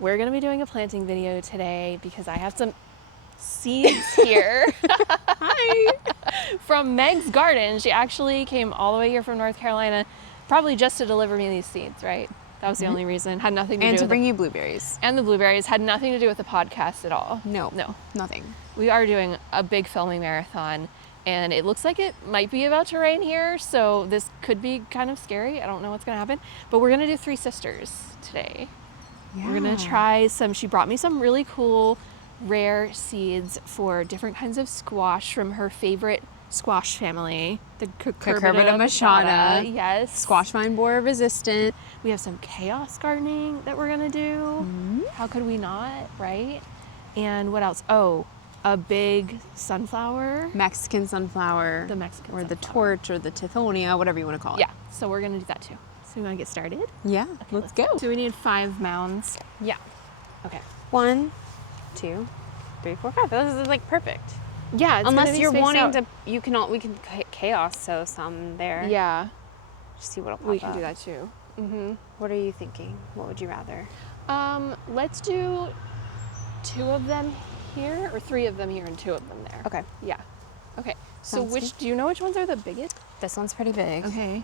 We're gonna be doing a planting video today because I have some seeds here. Hi. From Meg's garden. She actually came all the way here from North Carolina, probably just to deliver me these seeds, right? That was the only reason. Had nothing to do with And to bring you blueberries. And the blueberries. Had nothing to do with the podcast at all. No. No. Nothing. We are doing a big filming marathon, and it looks like it might be about to rain here, so this could be kind of scary. I don't know what's gonna happen, but we're gonna do Three Sisters today. Yeah. We're gonna try some, she brought me some really cool rare seeds for different kinds of squash from her favorite squash family, the Cucurbita machata. Yes. Squash vine borer resistant. We have some chaos gardening that we're gonna do. How could we not, right? And what else? Oh, a big sunflower. Mexican sunflower. The Mexican Or the sunflower. torch or the tithonia, whatever you want to call it. Yeah, so we're gonna do that too. So we wanna get started? Yeah. Let's go. So we need 5 mounds. Yeah. Okay. 1, 2, 3, 4, 5. This is like perfect. Yeah, it's gonna Unless be you're spaced wanting out. to, we can chaos sow some there. Yeah, Just see what'll pop we can up. do that too. What are you thinking? What would you rather? Let's do 2 of them here, or 3 of them here and 2 of them there. Okay. Yeah. Okay. So Sounds which, do you know which ones are the biggest? This one's pretty big. Okay.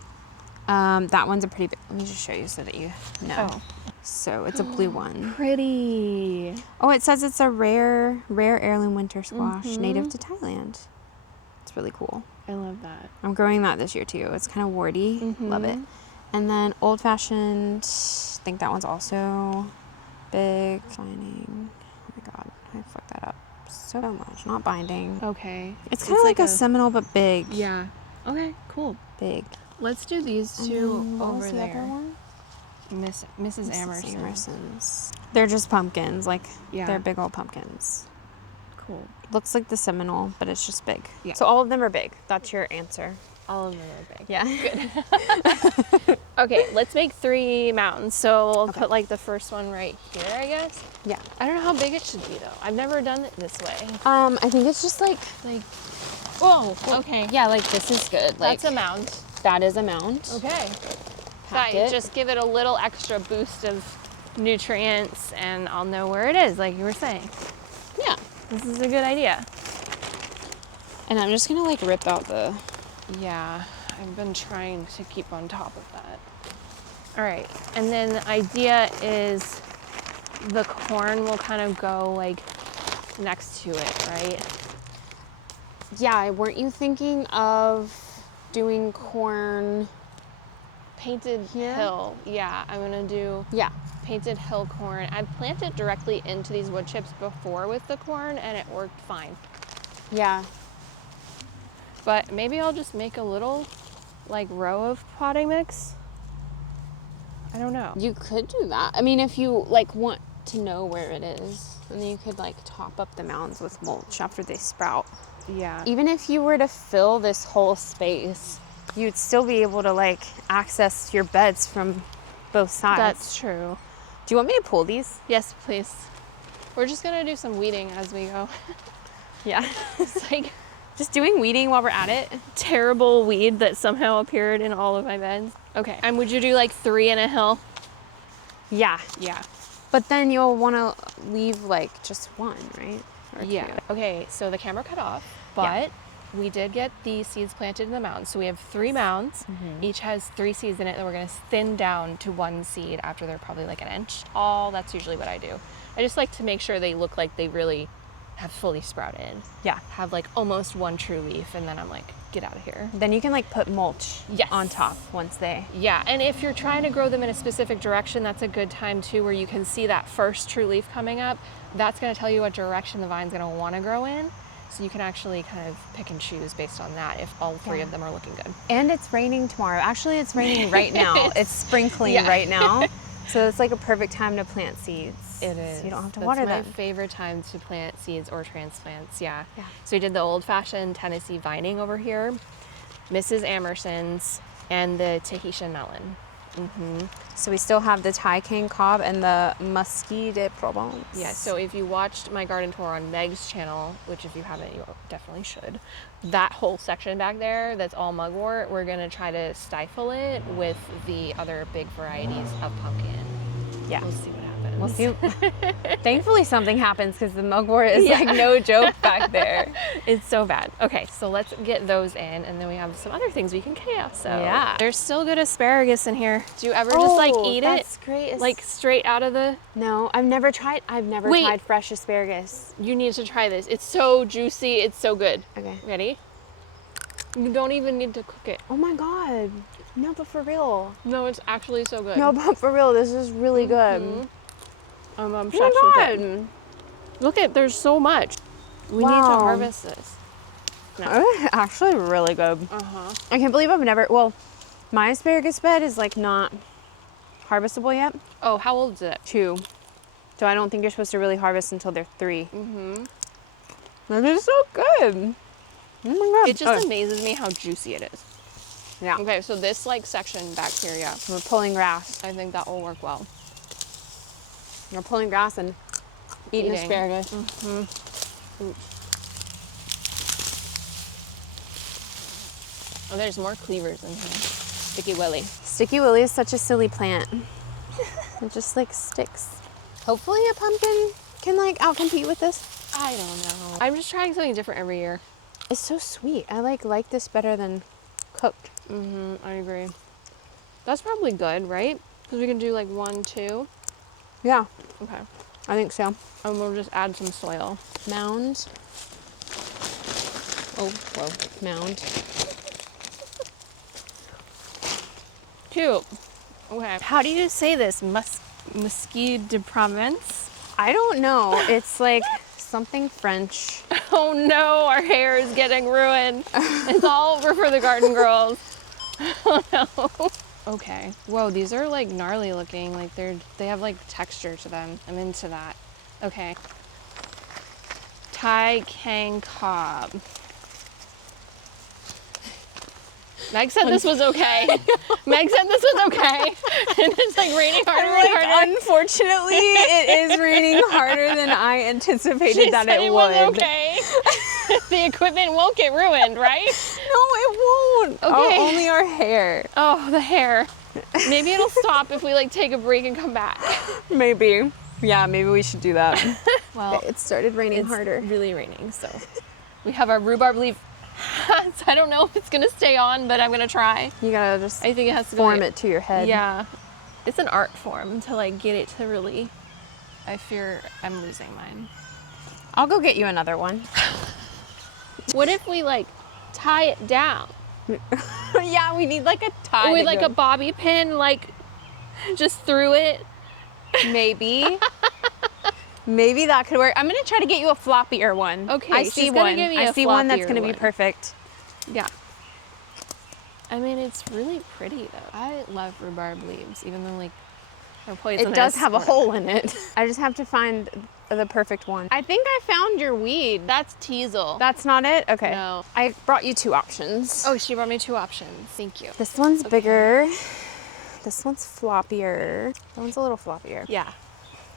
That one's a pretty big. Let me just show you so that you know. Oh. So it's a blue one. Pretty. Oh, it says it's a rare heirloom winter squash native to Thailand. It's really cool. I love that. I'm growing that this year too. It's kind of warty. Love it. And then old fashioned. I think that one's also big. Binding. Oh my god, I fucked that up so much. Not binding. Okay. It's kind of like a Seminole but big. Yeah. Okay, cool. Big. Let's do these And 2 then what was over the other there. one? Mrs. Emerson. Emerson's. They're just pumpkins. Like Yeah. they're big old pumpkins. Cool. Looks like the Seminole, but it's just big. Yeah. So all of them are big. That's your answer. All of them are big. Yeah. Okay, let's make 3 mountains. So we'll put like the first one right here, I guess. Yeah. I don't know how big it should be though. I've never done it this way. I think it's just like, Whoa, okay. yeah, like this is good. Like That's a mound. that is a mound. Okay. Pack That, it. just give it a little extra boost of nutrients and I'll know where it is, like you were saying. Yeah. This is a good idea. And I'm just gonna like rip out the. Yeah, I've been trying to keep on top of that. All right, and then the idea is the corn will kind of go like next to it, right? Yeah, weren't you thinking of doing corn? Painted Here? hill. Yeah, I'm gonna do Yeah. painted hill corn. I've planted directly into these wood chips before with the corn and it worked fine. Yeah. But maybe I'll just make a little like row of potting mix. I don't know. You could do that. I mean, if you like want to know where it is, and then you could like top up the mounds with mulch after they sprout. Yeah. Even if you were to fill this whole space, you'd still be able to like access your beds from both sides. That's true. Do you want me to pull these? Yes, please. We're just gonna do some weeding as we go. Yeah. It's like Just doing weeding while we're at it. terrible weed that somehow appeared in all of my beds. Okay, and would you do like 3 in a hill? Yeah. Yeah. But then you'll want to leave like just one, right? Or Yeah. 2. Okay, so the camera cut off, but we did get the seeds planted in the mounds. So we have 3 mounds. Each has 3 seeds in it that we're gonna thin down to 1 seed after they're probably like an inch tall. That's usually what I do. I just like to make sure they look like they really have fully sprouted. Yeah. Have like almost 1 true leaf, and then I'm like, get out of here. Then you can like put mulch Yes. on top once they. Yeah, and if you're trying to grow them in a specific direction, that's a good time too, where you can see that first true leaf coming up. That's gonna tell you what direction the vine's gonna wanna grow in. So you can actually kind of pick and choose based on that if all 3 of them are looking good. And it's raining tomorrow. Actually, it's raining right now. It's sprinkling Yeah. right now. So it's like a perfect time to plant seeds. It is. So you don't have to That's water my them. favorite time to plant seeds or transplants, yeah. Yeah. So we did the old-fashioned Tennessee vining over here, Mrs. Emerson's, and the Tahitian melon. So we still have the Thai King cob and the Muskie de Provence. Yeah, so if you watched my garden tour on Meg's channel, which if you haven't, you definitely should, that whole section back there that's all mugwort, we're gonna try to stifle it with the other big varieties of pumpkin. Yeah. We'll see what happens. We'll see. Thankfully, something happens because the mugwort is like no joke back there. It's so bad. Okay, so let's get those in, and then we have some other things we can chaos. So Yeah. there's still good asparagus in here. Do you ever just like eat that's it? great. Like straight out of the... No, I've never tried fresh asparagus. You need to try this. It's so juicy. It's so good. Okay. Ready? You don't even need to cook it. Oh my God. No, but for real. No, it's actually so good. No, but for real, this is really good. I'm Oh obsessed my with it. God. Look at, there's so much. We need to harvest this. Oh, actually really good. I can't believe my asparagus bed is like not harvestable yet. Oh, how old is it? 2. So I don't think you're supposed to really harvest until they're 3. That is so good. Oh my God. It just amazes me how juicy it is. Yeah. Okay, so this like section back here, yeah. We're pulling grass. I think that will work well. We're pulling grass and eating asparagus. Oh, there's more cleavers in here. Sticky Willy. Sticky Willy is such a silly plant. It just like sticks. Hopefully a pumpkin can like outcompete with this. I don't know. I'm just trying something different every year. It's so sweet. I like this better than cooked. I agree. That's probably good, right? Because we can do like 1, 2. Yeah, Okay. I think so. And we'll just add some soil. Mound. Oh, whoa, mound. Cute. Okay. How do you say this? Musquille de Provence? I don't know. It's like something French. Oh no, our hair is getting ruined. It's all over for the garden girls. Oh no. Okay. Whoa, these are like gnarly looking. Like they have like texture to them. I'm into that. Okay. Thai Kang Cobb. Meg said this was okay. Meg said this was okay. And it's like raining harder and harder. Unfortunately, it is raining harder than I anticipated She that said it would. was okay. The equipment won't get ruined, right? No, it won't. Okay. Oh, only our hair. Oh, the hair. Maybe it'll stop if we like take a break and come back. Maybe. Yeah, maybe we should do that. Well, It started raining it's harder. really raining, so we have our rhubarb leaf. So I don't know if it's gonna stay on, but I'm gonna try. You gotta just I think it has to form it to your head. Yeah, it's an art form to like get it to really. I fear I'm losing mine. I'll go get you another one. What if we like tie it down Yeah, we need like a tie. with like a bobby pin, like just through it? Maybe. Maybe that could work. I'm gonna try to get you a floppier one. Okay, I she's see gonna one. give me I a see one that's floppier gonna be one. perfect. Yeah. I mean, it's really pretty though. I love rhubarb leaves, even though like they're poisonous. It does have a whatever. hole in it. I just have to find the perfect one. I think I found your weed. That's teasel. That's not it? Okay. No. I brought you 2 options. Oh, she brought me 2 options. Thank you. This one's bigger. This one's floppier. That one's a little floppier. Yeah.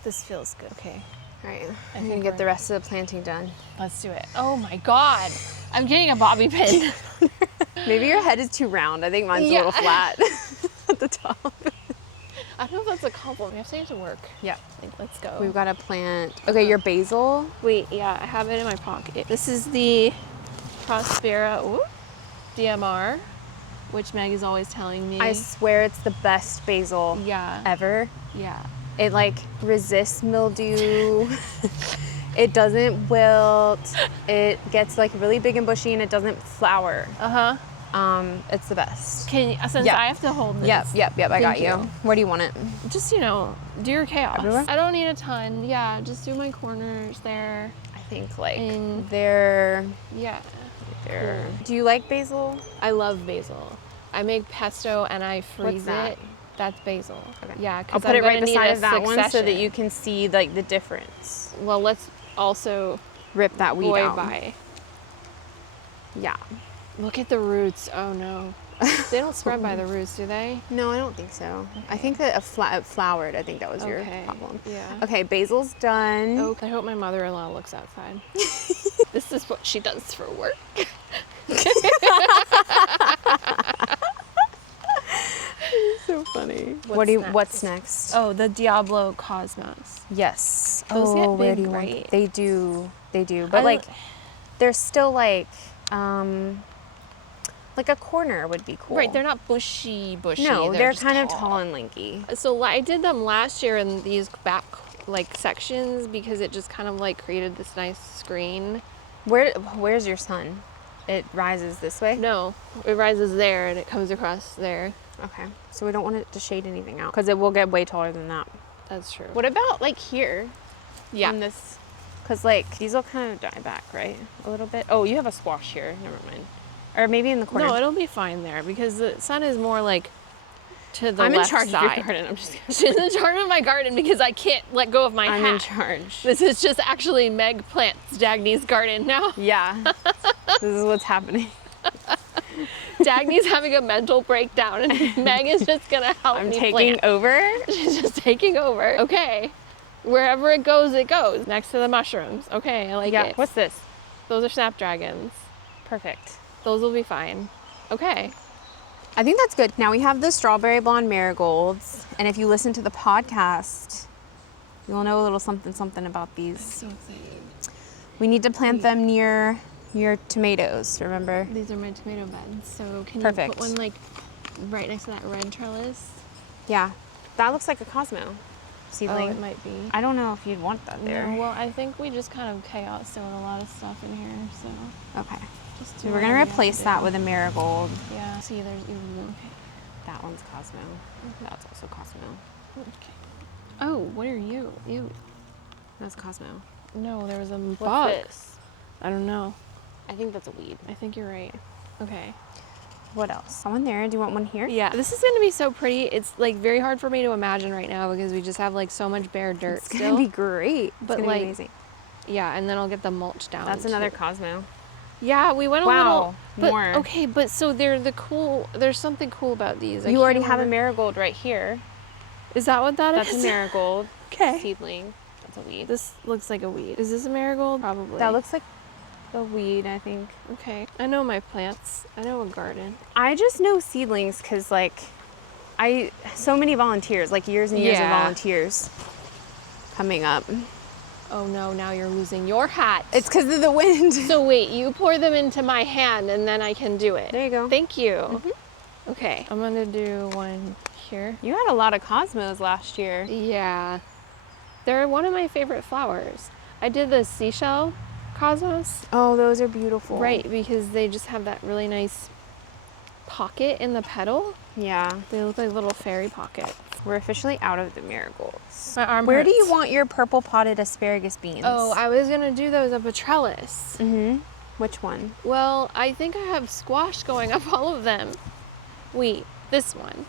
This feels good. Okay. All right. I'm think gonna get we're the rest of the planting done. Let's do it. Oh my God. I'm getting a bobby pin. Maybe your head is too round. I think mine's a Yeah. little flat at the top. I don't know if that's a compliment. We have to get to work. Yeah. Like, let's go. We've got to plant. Okay, your basil. Wait, yeah, I have it in my pocket. This is the Prospera DMR, which Meg is always telling me. I swear it's the best basil Yeah. ever. Yeah. It like resists mildew. It doesn't wilt. It gets like really big and bushy and it doesn't flower. Uh-huh. It's the best. Can you, since Yep. I have to hold this. Yep. I got Thank you. you. Where do you want it? Just, do your chaos. Everywhere? I don't need a ton. Yeah, just do my corners there. I think like And- there. Yeah. There. Do you like basil? I love basil. I make pesto and I freeze that? it. That's basil. Okay. Yeah, because I'll put it right beside of that one so that you can see like the difference. Well, let's also Rip that weed boy out. by. Yeah. Look at the roots. Oh no. They don't spread by the roots, do they? No, I don't think so. I think that it flowered. I think that was your Okay. problem. Yeah. Okay, basil's done. Oh, I hope my mother-in-law looks outside. This is what she does for work. So funny. What's What's next? Oh, the Diablo Cosmos. Yes. Those get where big, do you right? want? They do. They do. But I like, don't- they're still like a corner would be cool. Right, they're not bushy. No, they're just kind of tall and lanky. So I did them last year in these back like sections because it just kind of like created this nice screen. Where's your sun? It rises this way? No, it rises there and it comes across there. Okay. So we don't want it to shade anything out because it will get way taller than that. That's true. What about like here? Yeah. On this, because like these will kind of die back, right? A little bit. Oh, you have a squash here. Never mind. Or maybe in the corner. No, it'll be fine there because the sun is more like to the I'm left in charge side. of your garden. I'm just kidding. She's in charge of my garden because I can't let go of my I'm hat. in charge. This is just actually Meg plants Dagny's garden now. Yeah. This is what's happening. Dagny's having a mental breakdown and Meg is just gonna help I'm me taking plant. over. She's just taking over. Okay. Wherever it goes, it goes. Next to the mushrooms. Okay, I like it. What's this? Those are snapdragons. Perfect. Those will be fine. Okay. I think that's good. Now we have the strawberry blonde marigolds, and if you listen to the podcast, you'll know a little something about these. So exciting. We need to plant them near your tomatoes, remember? These are my tomato beds. So can Perfect. you put one like right next to that red trellis? Yeah. That looks like a Cosmo Oh, seedling. it might be. I don't know if you'd want that there. No, well, I think we just kind of chaos sowed a lot of stuff in here, so Okay. just So do we're whatever going we to have replace do. that with a marigold. Yeah. See, there's even. Okay. That one's Cosmo. That's also Cosmo. Okay. Oh, what are you? You. That's Cosmo. No, there was a What's bug. this? I don't know. I think that's a weed. I think you're right. Okay. What else? One there. Do you want one here? Yeah, this is going to be so pretty. It's like very hard for me to imagine right now because we just have like so much bare dirt It's still. going to be great. But, it's going to like, be amazing. Yeah, and then I'll get the mulch down. That's another too. Cosmo. Yeah, we went a Wow, little. But, more. Okay, but so they're the cool. There's something cool about these. I You can't already have a remember. marigold right here. Is that what that That's is? a marigold Okay. seedling. That's a weed. This looks like a weed. Is this a marigold? Probably. That looks like the weed, I think. Okay. I know my plants. I know a garden. I just know seedlings because, like, so many volunteers, like years and years of Yeah. volunteers coming up. Oh no! Now you're losing your hat. It's because of the wind. So wait, you pour them into my hand and then I can do it. There you go. Thank you. Okay, I'm gonna do one here. You had a lot of Cosmos last year. Yeah, they're one of my favorite flowers. I did the seashell cosmos, Oh, those are beautiful. right, because they just have that really nice pocket in the petal. Yeah. They look like little fairy pockets. We're officially out of the marigolds. My arm Where do you hurts. want your purple potted asparagus beans? Oh, I was gonna do those up a trellis. Mm-hmm. Which one? Well, I think I have squash going up all of them. Wait, this one.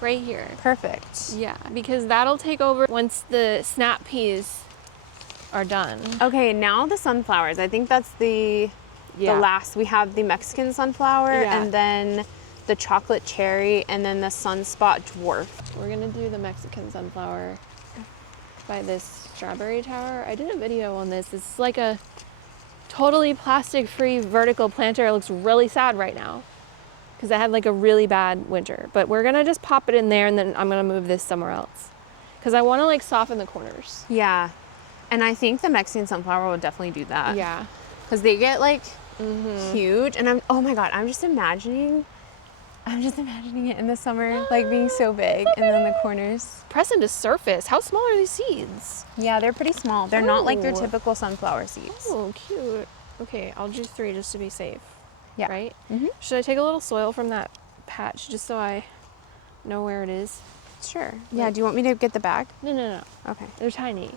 Right here. Perfect. Yeah, because that'll take over once the snap peas are done. Okay, now the sunflowers. I think that's the last. We have the Mexican sunflower Yeah. and then the chocolate cherry and then the sunspot dwarf. We're gonna do the Mexican sunflower by this strawberry tower. I did a video on this. It's like a totally plastic-free vertical planter. It looks really sad right now because I had like a really bad winter. But we're gonna just pop it in there and then I'm gonna move this somewhere else because I want to like soften the corners. Yeah. And I think the Mexican sunflower will definitely do that. Yeah. Because they get like huge. And oh my God, I'm just imagining it in the summer, like being so big and then the corners. Press into surface. How small are these seeds? Yeah, they're pretty small. They're not like your Oh. typical sunflower seeds. Oh, cute. Okay, I'll do 3 just to be safe. Yeah. Right? Mhm. Should I take a little soil from that patch just so I know where it is? Sure. Yeah, do you want me to get the bag? No. Okay. They're tiny.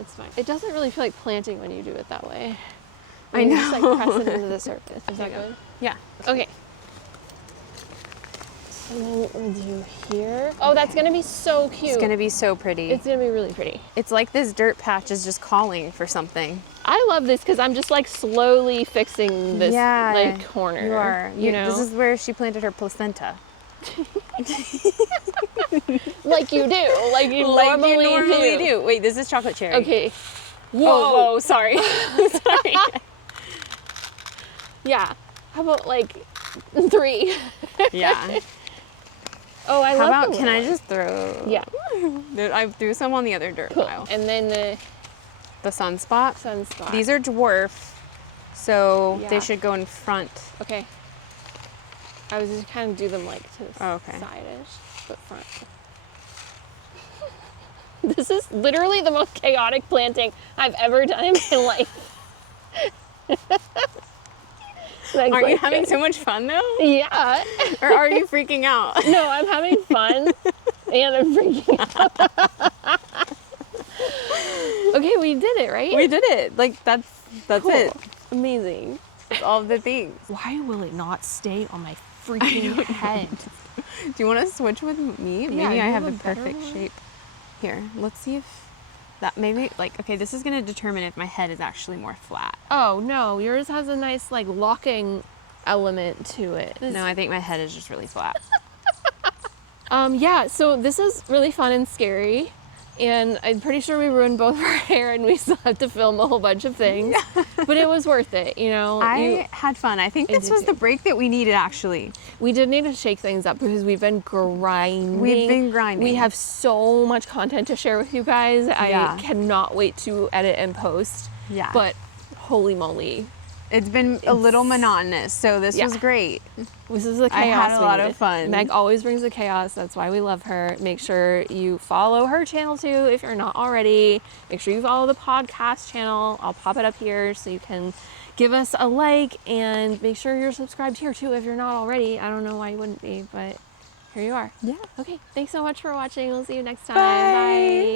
It's fine. It doesn't really feel like planting when you do it that way. I You just like know. press it into the surface. Is that good? Yeah. Okay. And then we'll do here. Oh, that's gonna be so cute. It's gonna be so pretty. It's gonna be really pretty. It's like this dirt patch is just calling for something. I love this because I'm just like slowly fixing this like corner. You are. You know, This is where she planted her placenta. like you do, like you normally do. Wait, this is chocolate cherry. Okay. Whoa, sorry. Sorry. Yeah. How about like 3? Yeah. Oh, I How love about, the can I little just throw? ones. Yeah. I threw some on the other dirt Cool. pile. And then The sunspot. sunspot. These are dwarf, so they Yeah. should go in front. Okay. I was just kind of do them like to the Okay. side-ish, but front. This is literally the most chaotic planting I've ever done in my life. Aren't you having so much fun though? Yeah. Or are you freaking out? No, I'm having fun and I'm freaking out. Okay, we did it, right? We did it. Like that's Cool. it. Amazing. That's all the things. Why will it not stay on my freaking head? Do you want to switch with me? Maybe Yeah, I you have have the a better perfect one? shape. Here, let's see if that maybe like okay, this is gonna determine if my head is actually more flat. Oh no, yours has a nice like locking element to it. No, I think my head is just really flat. Yeah, so this is really fun and scary. And I'm pretty sure we ruined both of our hair and we still have to film a whole bunch of things. But it was worth it, you know. I had fun. I think this did was too. the break that we needed actually. We did need to shake things up because we've been grinding. We have so much content to share with you guys. Yeah. I cannot wait to edit and post. Yeah. But holy moly. It's been a little monotonous, so this Yeah. was great. This is the chaos. I had a we lot of needed. fun. Meg always brings the chaos. That's why we love her. Make sure you follow her channel too if you're not already. Make sure you follow the podcast channel. I'll pop it up here so you can give us a like, and make sure you're subscribed here too if you're not already. I don't know why you wouldn't be, but here you are. Yeah. Okay, thanks so much for watching. We'll see you next time. Bye. Bye.